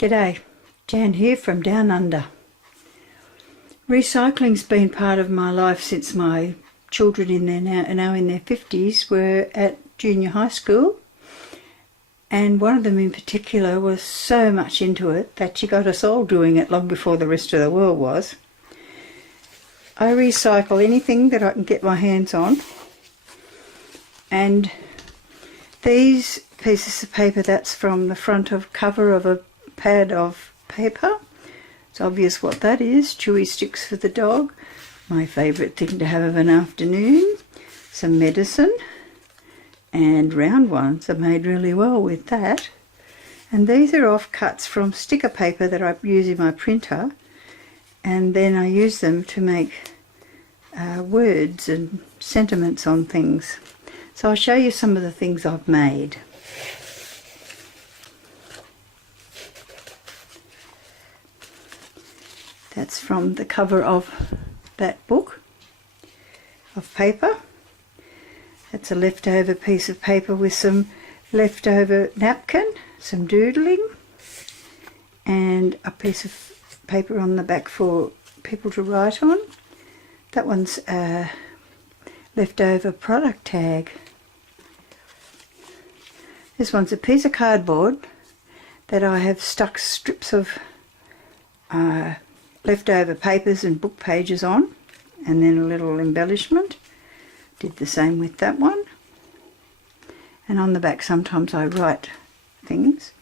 G'day, Jan here from Down Under. Recycling's been part of my life since my children now in their 50s were at junior high school, and one of them in particular was so much into it that she got us all doing it long before the rest of the world was. I recycle anything that I can get my hands on, and these pieces of paper, that's from the front of cover of a pad of paper. It's obvious what that is. Chewy sticks for the dog, my favourite thing to have of an afternoon. Some medicine, and round ones are made really well with that. And these are offcuts from sticker paper that I use in my printer, and then I use them to make words and sentiments on things. So I'll show you some of the things I've made. That's from the cover of that book of paper. That's a leftover piece of paper with some leftover napkin, some doodling, and a piece of paper on the back for people to write on. That one's a leftover product tag. This one's a piece of cardboard that I have stuck strips of leftover papers and book pages on, and then a little embellishment. Did the same with that one. And on the back sometimes I write things.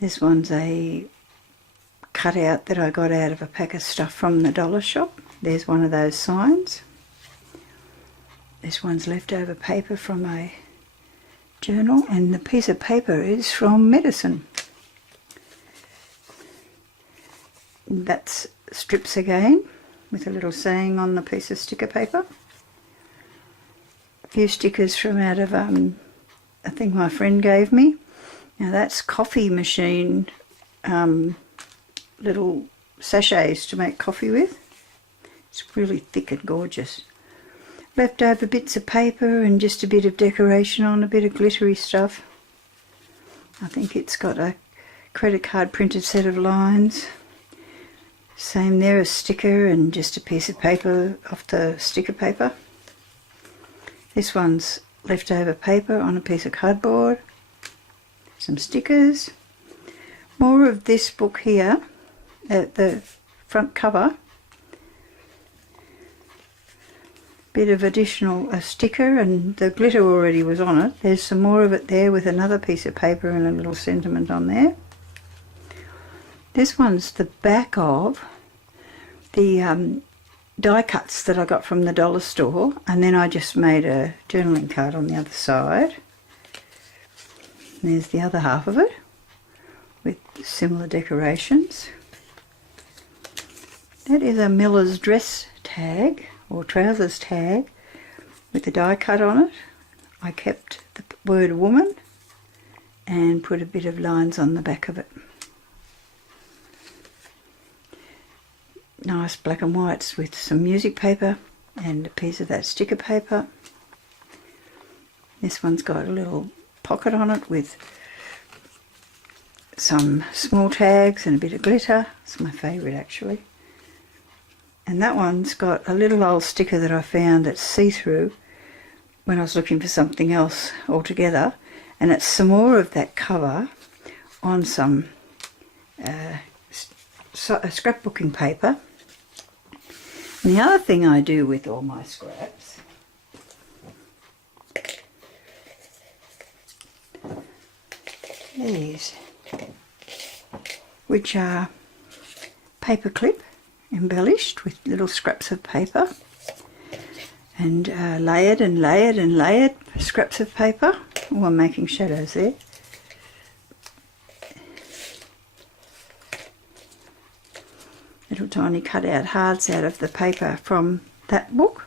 This one's a cutout that I got out of a pack of stuff from the dollar shop. There's one of those signs. This one's leftover paper from a journal, and the piece of paper is from medicine. That's strips again, with a little saying on the piece of sticker paper. A few stickers from out of a thing my friend gave me. Now that's coffee machine little sachets to make coffee with. It's really thick and gorgeous. Leftover bits of paper and just a bit of decoration on, a bit of glittery stuff. I think it's got a credit card printed set of lines. Same there, a sticker and just a piece of paper off the sticker paper. This one's leftover paper on a piece of cardboard. Some stickers. More of this book here at the front cover. Bit of additional sticker, and the glitter already was on it. There's some more of it there with another piece of paper and a little sentiment on there. This one's the back of the die cuts that I got from the dollar store, and then I just made a journaling card on the other side. And there's the other half of it with similar decorations. That is a Miller's dress tag or trousers tag with the die cut on it. I kept the word woman and put a bit of lines on the back of it. Nice black and whites with some music paper and a piece of that sticker paper. This one's got a little pocket on it with some small tags and a bit of glitter. It's my favourite actually. And that one's got a little old sticker that I found that's see-through when I was looking for something else altogether, and it's some more of that cover on some scrapbooking paper. And the other thing I do with all my scraps these, which are paperclip embellished with little scraps of paper, and layered and layered and layered scraps of paper. Oh, I'm making shadows there. Little tiny cut-out hearts out of the paper from that book.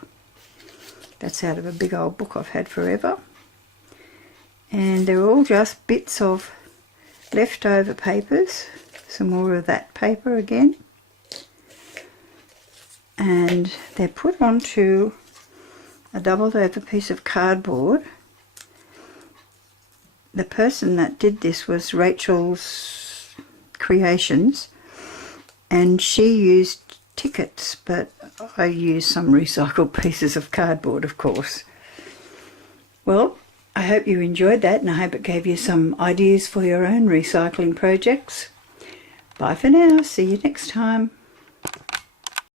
That's out of a big old book I've had forever. And they're all just bits of leftover papers. Some more of that paper again. And they're put onto a doubled over piece of cardboard. The person that did this was Rachel's creations, and she used tickets, but I used some recycled pieces of cardboard, of course. Well, I hope you enjoyed that, and I hope it gave you some ideas for your own recycling projects. Bye for now. See you next time.